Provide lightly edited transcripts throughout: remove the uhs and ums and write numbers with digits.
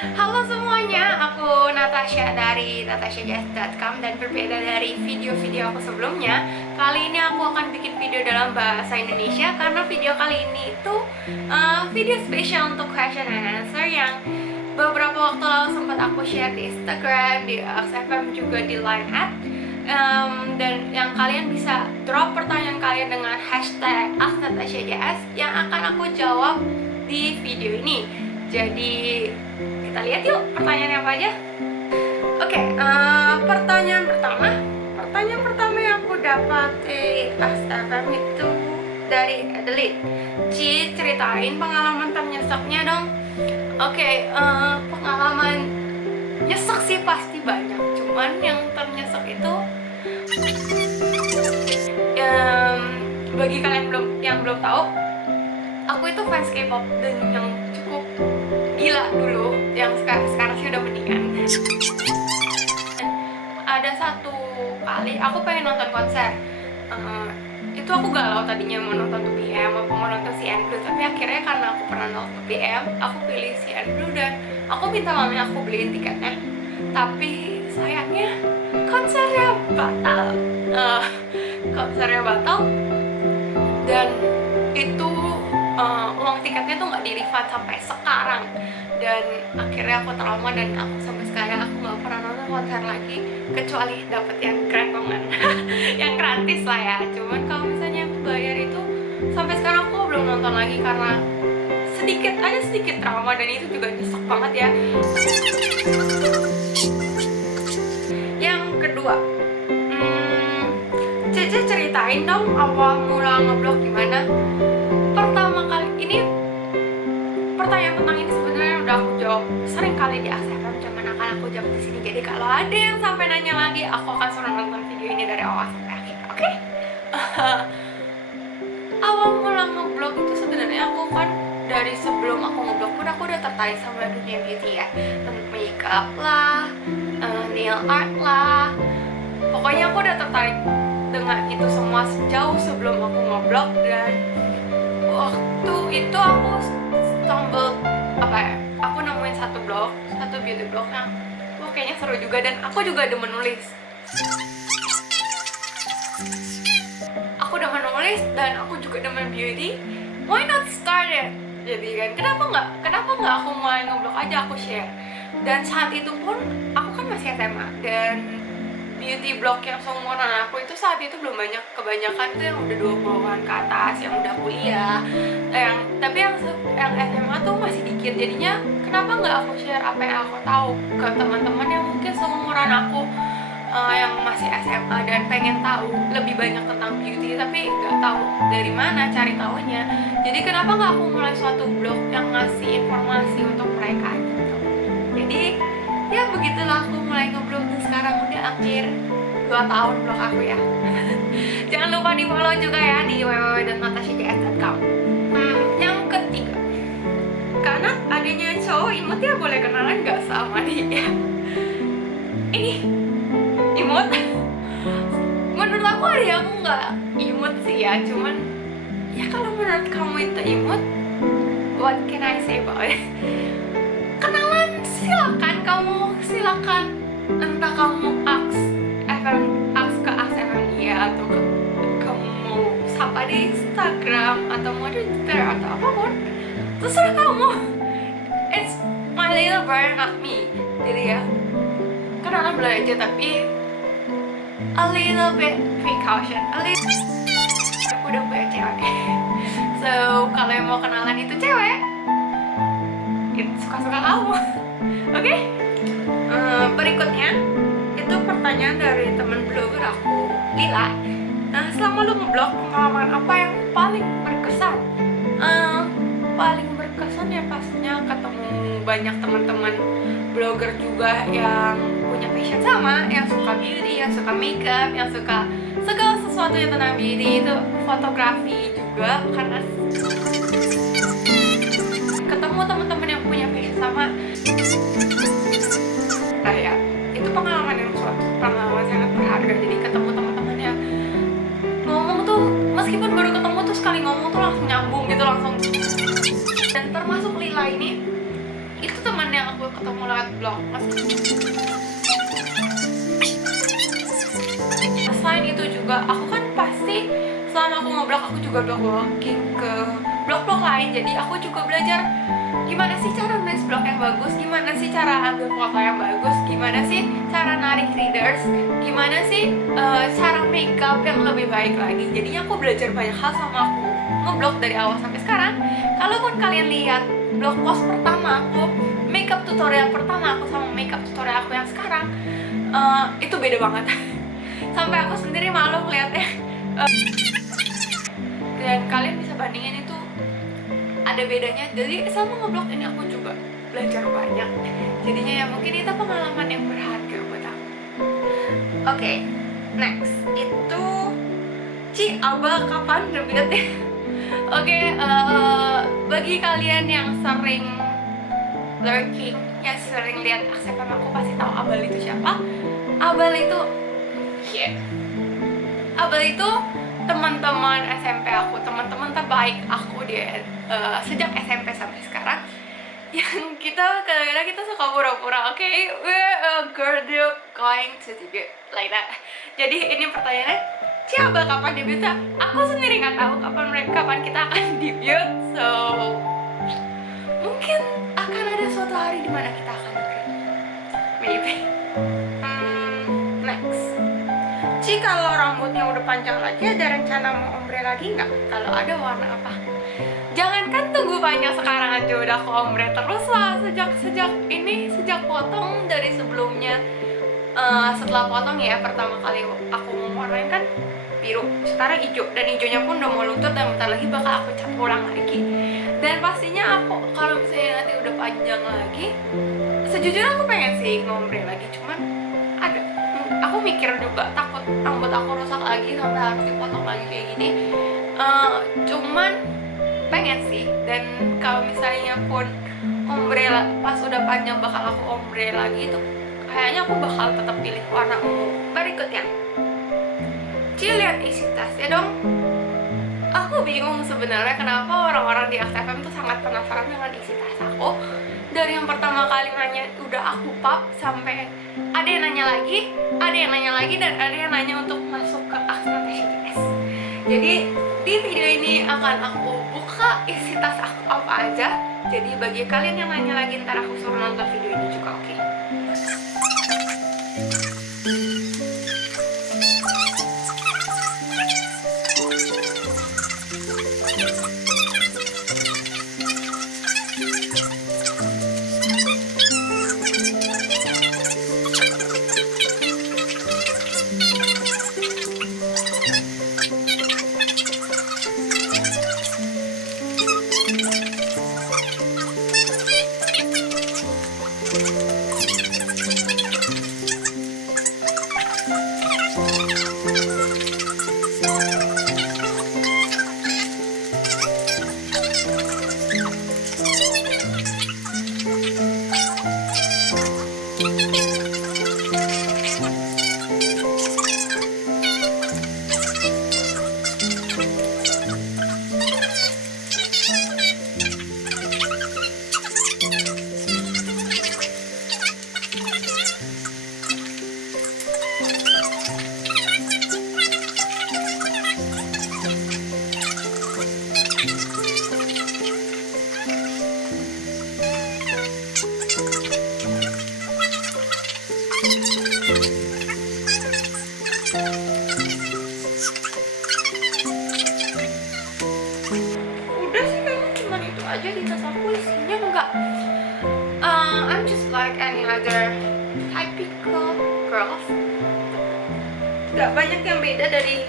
Halo semuanya, aku Natasha dari natashajazz.com dan berbeda dari video-video aku sebelumnya. Kali ini aku akan bikin video dalam bahasa Indonesia karena video kali ini itu video spesial untuk question and answer yang beberapa waktu lalu sempat aku share di Instagram, di XFM, juga di Line @ dan yang kalian bisa drop pertanyaan kalian dengan hashtag #natashajazz yang akan aku jawab di video ini. Jadi kita lihat yuk pertanyaannya apa aja. Oke, pertanyaan pertama yang aku dapat di XFM itu dari Adelaide. Ci, ceritain pengalaman ternyeseknya dong. Oke, pengalaman nyesek sih pasti banyak, cuman yang ternyesek itu bagi kalian yang belum tahu, aku itu fans K-pop dan yang cukup gila dulu, yang sekarang sih udah mendingan. Ada satu kali aku pengen nonton konser, itu aku galau tadinya mau nonton 2PM apa mau nonton CNBLUE, tapi akhirnya karena aku pernah nonton 2PM, aku pilih CNBLUE dan aku minta mami aku beliin tiketnya. Tapi sayangnya konsernya batal, dan itu uang tiketnya tuh nggak di-refund sampai sekarang. Dan akhirnya aku trauma dan aku sampai sekarang aku nggak pernah nonton konser lagi kecuali dapet yang gratis yang gratis lah ya. Cuman kalau misalnya aku bayar itu sampai sekarang aku belum nonton lagi karena sedikit trauma, dan itu juga nyesek banget ya. Yang kedua, Cece ceritain dong awal mula ngeblog gimana. Pertama kali ini, pertanyaan tentang ini sebenarnya udah aku jawab sering kali di XFM, cuman akan aku jawab di sini. Jadi kalau ada yang sampai nanya lagi, aku akan suruh nonton video ini dari awal sampai akhir. Oke? Awal mula ngeblog itu sebenarnya aku kan dari sebelum aku ngeblog pun aku udah tertarik sama dunia beauty ya, makeup lah, nail art lah. Pokoknya aku udah tertarik dengan itu semua jauh sebelum aku ngeblog. Dan waktu itu aku aku nemuin satu beauty blog yang kayaknya seru juga, dan aku juga demen nulis. Aku demen nulis dan aku juga demen beauty. Why not start it? Jadi kan kenapa nggak aku mulai ngeblog aja, aku share. Dan saat itu pun aku kan masih SMA, dan beauty blog yang seumuran aku itu saat itu belum banyak. Kebanyakan tuh yang udah 20-an ke atas, yang udah kuliah, tapi yang SMA tuh masih dikit. Jadinya kenapa nggak aku share apa yang aku tahu ke teman-teman yang mungkin seumuran aku, yang masih SMA dan pengen tahu lebih banyak tentang beauty tapi nggak tahu dari mana cari tahunya. Jadi kenapa nggak aku mulai suatu blog yang ngasih informasi untuk mereka gitu. Jadi ya begitulah aku mulai ngeblog, dan sekarang udah hampir 2 tahun blog aku ya. Jangan lupa di follow juga ya di www.natashajazz.com. Yang ketiga, karena adanya cowok imut ya, boleh kenalan gak sama dia? Ini imut. Menurut aku ada aku nggak imut sih ya, cuman ya kalau menurut kamu itu imut, what can I say about it? Kenalan silakan, entah kamu aks ke XFM dia, atau kamu mau sapa di Instagram, atau mau di Twitter, atau apapun, terserah kamu. It's my little brother, not me. Jadi ya kenalan boleh aja, tapi a little bit precaution, aku udah punya cewek. So kalau yang mau kenalan itu cewek, itu suka-suka kamu. Oke? Berikutnya itu pertanyaan dari temen blogger aku, Lila. Selama lu ngeblog, pengalaman apa yang paling berkesan? Paling berkesan ya pastinya ketemu banyak teman-teman blogger juga yang punya passion sama, yang suka beauty, yang suka makeup, yang suka segala sesuatu yang tentang beauty. Itu fotografi juga, karena ketemu teman-teman yang punya passion sama. Nah ya, itu pengalaman sangat berharga. Jadi ketemu teman-teman yang ngomong tuh, meskipun baru ketemu tuh sekali ngomong tuh langsung nyambung gitu, langsung. Dan termasuk Lila ini itu teman yang aku ketemu lewat blog. Selain itu juga aku kan pasti selama aku ngeblog aku juga blogging ke blog-blog lain, jadi aku juga belajar gimana sih cara nulis blog yang bagus, gimana sih cara ambil foto yang bagus, gimana sih cara narik readers, gimana sih cara makeup yang lebih baik lagi. Jadinya aku belajar banyak hal sama aku ngeblog dari awal sampai sekarang. Kalaupun kalian lihat blog post pertama aku, makeup tutorial pertama aku sama makeup tutorial aku yang sekarang, itu beda banget. Sampai aku sendiri malu ngeliatnya. Dan kalian bisa bandingin itu ada bedanya. Jadi sama ngeblog ini aku juga belajar banyak. Jadinya ya mungkin itu pengalaman yang berharga buat aku. Oke, next itu Abah kapan debutnya? Oke, bagi kalian yang sering lurking, yang sering lihat aksepan aku pasti tahu Abal itu siapa. Abal itu Abal itu teman-teman SMP aku, teman-teman terbaik aku di sejak SMP sampai sekarang. Yang kita kadang-kadang kita suka pura-pura, oke, we're a girl group going to debut like that. Jadi ini pertanyaannya, Abal kapan debutnya? Aku sendiri nggak tahu kapan kita akan debut, so mungkin akan ada suatu hari dimana kita akan debut, maybe. Next, kalau rambutnya udah panjang lagi, ada rencana mau ombre lagi nggak? Kalau ada, warna apa? Jangankan tunggu panjang, sekarang aja udah aku ombre terus lah. Sejak potong dari sebelumnya. Setelah potong ya, pertama kali aku mau warnain kan biru, sekarang hijau, dan hijaunya pun udah mau luntur dan bentar lagi bakal aku cat ulang lagi. Dan pastinya aku kalau misalnya nanti udah panjang lagi, sejujurnya aku pengen sih ngombre lagi, cuman aku mikir juga takut rambut aku rusak lagi sampai harus dipotong lagi kayak gini. Cuman pengen sih, dan kalau misalnya pun ombre pas udah panjang bakal aku ombre lagi, itu kayaknya aku bakal tetap pilih warna ungu. Berikutnya, lihat isi tasnya dong. Aku bingung sebenarnya kenapa orang-orang di AXFM tuh sangat penasaran dengan isi tas aku. Dari yang pertama kali nanya udah aku pap, sampai ada yang nanya lagi, dan ada yang nanya untuk masuk ke Aksnatasi TS. Jadi di video ini akan aku buka isi tas aku apa aja. Jadi bagi kalian yang nanya lagi, ntar aku suruh nonton video ini juga, oke? Aja di tas aku, isinya enggak I'm just like any other typical girls. Gak banyak yang beda dari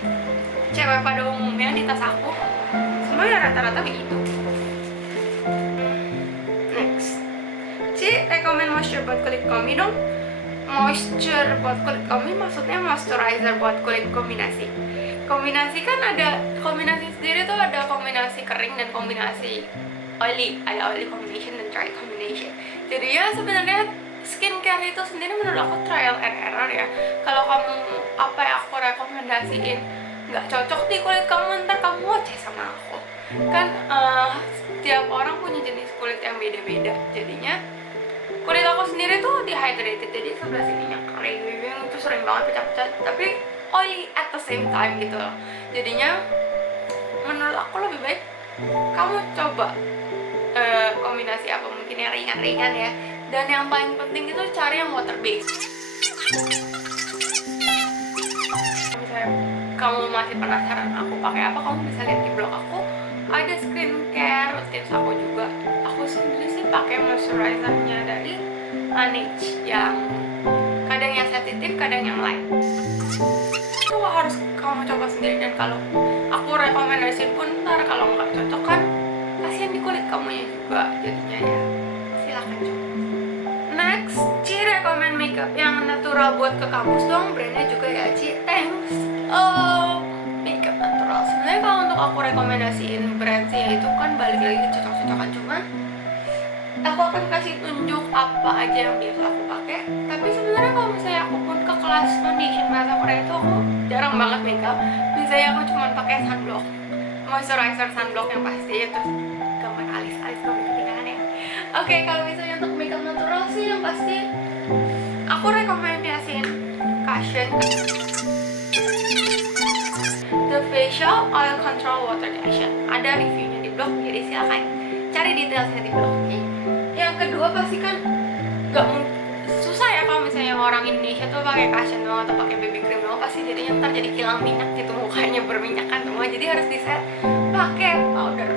cewek pada umumnya di tas aku. Semuanya rata-rata begitu. Next, rekomen moisture buat kulit kami dong. Moisture buat kulit kami maksudnya moisturizer buat kulit kombinasi. Kombinasi kan ada kombinasi sendiri tuh, ada kombinasi kering dan kombinasi oily, ada oily combination dan dry combination. Jadi ya sebenarnya skincare itu sendiri menurut aku trial and error ya. Kalau kamu apa yang aku rekomendasiin nggak cocok di kulit kamu, ntar kamu ngoceh sama aku. Kan setiap orang punya jenis kulit yang beda-beda. Jadinya aku sendiri tuh dehydrated, jadi sebelah sininya kering, itu sering banget pecah-pecah, tapi oily at the same time gitu loh. Jadinya menurut aku lebih baik kamu coba kombinasi apa mungkin yang ringan-ringan ya. Dan yang paling penting itu cari yang water based. Misalnya kamu masih penasaran aku pakai apa, kamu bisa lihat di blog aku ada skincare rutin aku juga. Aku sendiri sih pakai moisturizernya dari Laneige yang kadang yang sensitif, kadang yang light. Itu harus kamu coba sendiri, dan kalau aku rekomendasiin pun ntar kalau nggak cocok kan kasihan di kulit kamunya juga, jadinya ya silahkan coba. Next, Ci rekomend makeup yang natural buat ke kampus dong, brandnya juga ya Ci, thanks. Oh, makeup natural. Sebenarnya kalau untuk aku rekomendasiin brand sih ya itu kan balik lagi ke cocok-cocokan, cuman aku akan kasih tunjuk apa aja yang biasa aku pakai. Tapi sebenarnya kalau misalnya aku pun ke kelas foundation bahasa Korea itu aku jarang banget makeup. Biasanya aku cuma pakai sunblock, moisturizer sunblock yang pasti, terus gambar alis-alis kalau ketinggalan ya. Oke, kalau misalnya untuk makeup natural sih yang pasti aku rekomendasiin Cushion The Facial Oil Control Water Cushion. Ada reviewnya di blog, jadi silakan cari detailnya di blog. Yang kedua pasti kan gak susah ya kalau misalnya orang Indonesia tuh pakai cushion doang atau pakai BB cream doang, pasti jadinya ntar jadi kilang minyak gitu, mukanya berminyakan semua. Jadi harus di set pakai powder.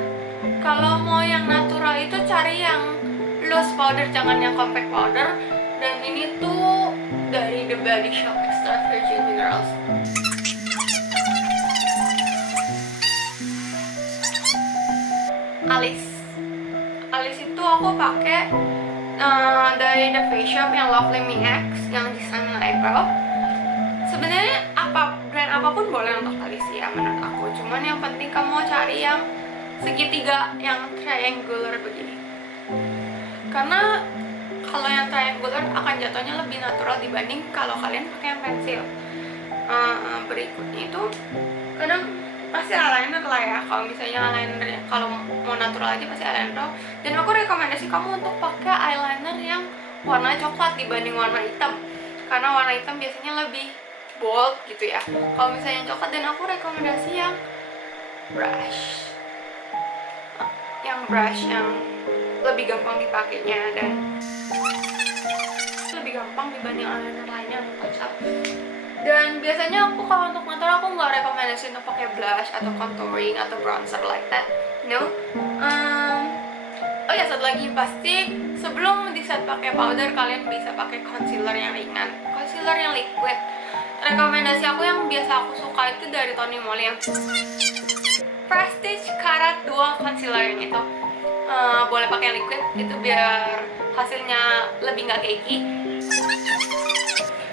Kalau mau yang natural itu cari yang loose powder, jangan yang compact powder. Dan ini tuh dari The Body Shop Extra Virgin Minerals. Alis itu aku pakai dari The Face Shop yang Lovely Me X yang desain eyebrow. Sebenarnya brand apapun boleh untuk alis ya menurut aku, cuman yang penting kamu cari yang segitiga, yang triangular begini, karena kalau yang triangular akan jatuhnya lebih natural dibanding kalau kalian pakai yang pensil. Berikutnya itu kadang pasti eyeliner lah ya, kalau misalnya eyeliner kalau mau natural aja pasti eyeliner. Dan aku rekomendasi kamu untuk pakai eyeliner yang warna coklat dibanding warna hitam, karena warna hitam biasanya lebih bold gitu ya. Kalau misalnya coklat, dan aku rekomendasi yang brush yang lebih gampang dipakainya dan lebih gampang dibanding eyeliner lainnya untuk touch up. Dan biasanya aku kalau untuk natural aku nggak rekomendasi untuk pakai blush atau contouring atau bronzer like that, no. Oh ya, satu lagi, pasti sebelum di set pakai powder kalian bisa pakai concealer yang ringan, concealer yang liquid. Rekomendasi aku yang biasa aku suka itu dari Tony Moly yang Prestige Karat Dual Concealer yang itu. Boleh pakai liquid itu biar hasilnya lebih nggak cakey.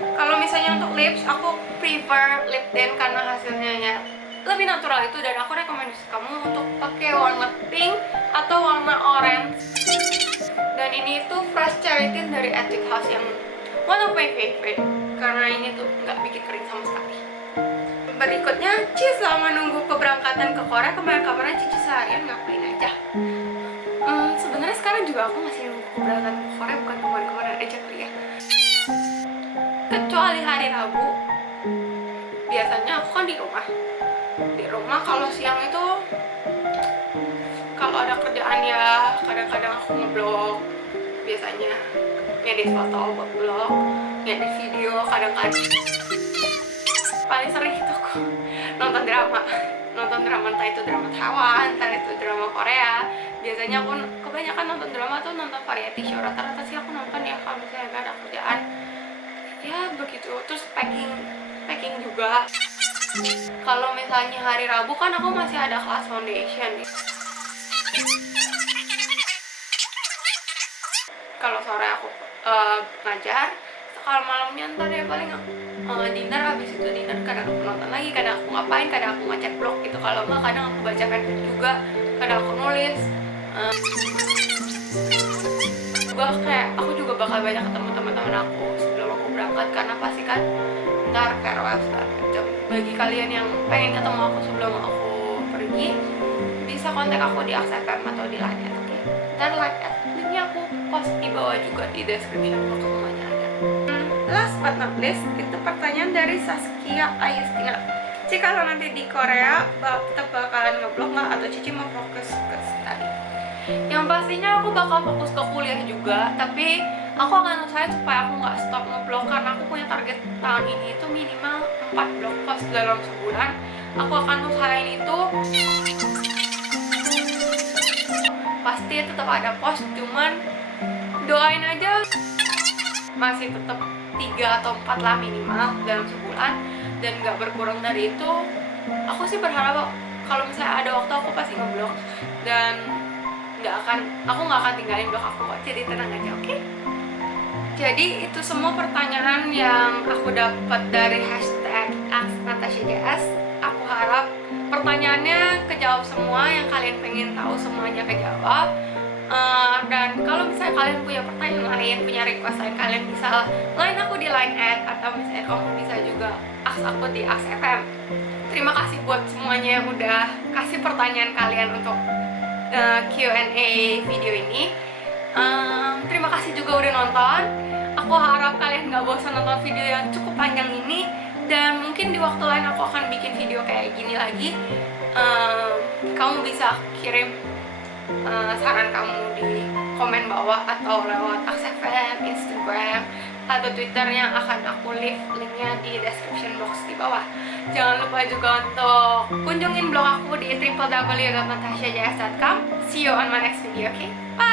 Kalau misalnya untuk lips, aku prefer lip tint karena hasilnya ya lebih natural itu, dan aku rekomendasi kamu untuk pakai warna pink atau warna orange. Dan ini tuh fresh cherry tint dari Etude House yang one of my favorite karena ini tuh nggak bikin kering sama sekali. Berikutnya, Ci selama nunggu keberangkatan ke Korea, kemarin-kemarin Cici seharian ngapain aja? Sebenarnya sekarang juga aku masih nunggu keberangkatan ke Korea, bukan kemarin-kemarin aja kali ya. Kecuali hari Rabu, biasanya aku kan di rumah. Di rumah kalau siang itu, kalau ada kerjaan ya kadang-kadang aku ngeblog, biasanya ngedit foto buat blog, ngedit video, kadang-kadang paling sering itu aku nonton drama entah itu drama Taiwan, entah itu drama Korea. Biasanya aku kebanyakan nonton drama tuh nonton variety show, rata-rata sih aku nonton ya kalau misalnya gak ada kerjaan ya begitu. Terus packing juga. Kalau misalnya hari Rabu kan aku masih ada kelas foundation. Kalau sore aku ngajar, kalau malamnya ntar ya paling dinner. Habis itu dinner kadang aku nonton lagi, kadang aku ngapain, kadang aku ngecek blog gitu. Kalau enggak kadang aku baca fanfic juga, kadang aku nulis. Kayak aku juga bakal banyak ketemu teman-teman aku sebelum aku berangkat, karena pasti kan ntar farewell segala macam. Bagi kalian yang pengen ketemu aku sebelum aku pergi, bisa kontak aku di AXFM atau di Line, oke? Dan Line linknya aku post post di bawah juga di description box, semuanya ada. Last but not least, itu pertanyaan dari Saskia Ayestina. Cici kalau nanti di Korea tetap bakalan ngeblog nggak, atau Cici mau fokus ke study? Yang pastinya aku bakal fokus ke kuliah juga, tapi aku akan usahain supaya aku nggak stop ngeblog, karena aku punya target tahun ini itu minimal 4 blog post dalam sebulan. Aku akan usahain itu. Pasti tetap ada post, cuman doain aja masih tetap 3 atau 4 lah minimal dalam sebulan, dan nggak berkurang dari itu. Aku sih berharap kalau misalnya ada waktu aku pasti ngeblog, dan aku nggak akan tinggalin blog aku kok, jadi tenang aja, oke? Jadi itu semua pertanyaan yang aku dapat dari hashtag #AskNatashaJS. Aku harap pertanyaannya kejawab semua, yang kalian pengen tahu semuanya kejawab. Dan kalau misalnya kalian punya pertanyaan lain, punya request lain, kalian bisa line aku di line atau misalnya kamu bisa juga ask aku di ask.fm. Terima kasih buat semuanya yang udah kasih pertanyaan kalian untuk Q&A video ini. Terima kasih juga udah nonton. Aku harap kalian gak bosan nonton video yang cukup panjang ini, dan mungkin di waktu lain aku akan bikin video kayak gini lagi. Kamu bisa kirim saran kamu di komen bawah atau lewat ask.fm, Instagram, atau Twitter yang akan aku leave linknya di description box di bawah. Jangan lupa juga untuk kunjungin blog aku di www.natashajs.com. See you on my next video, okay? Bye!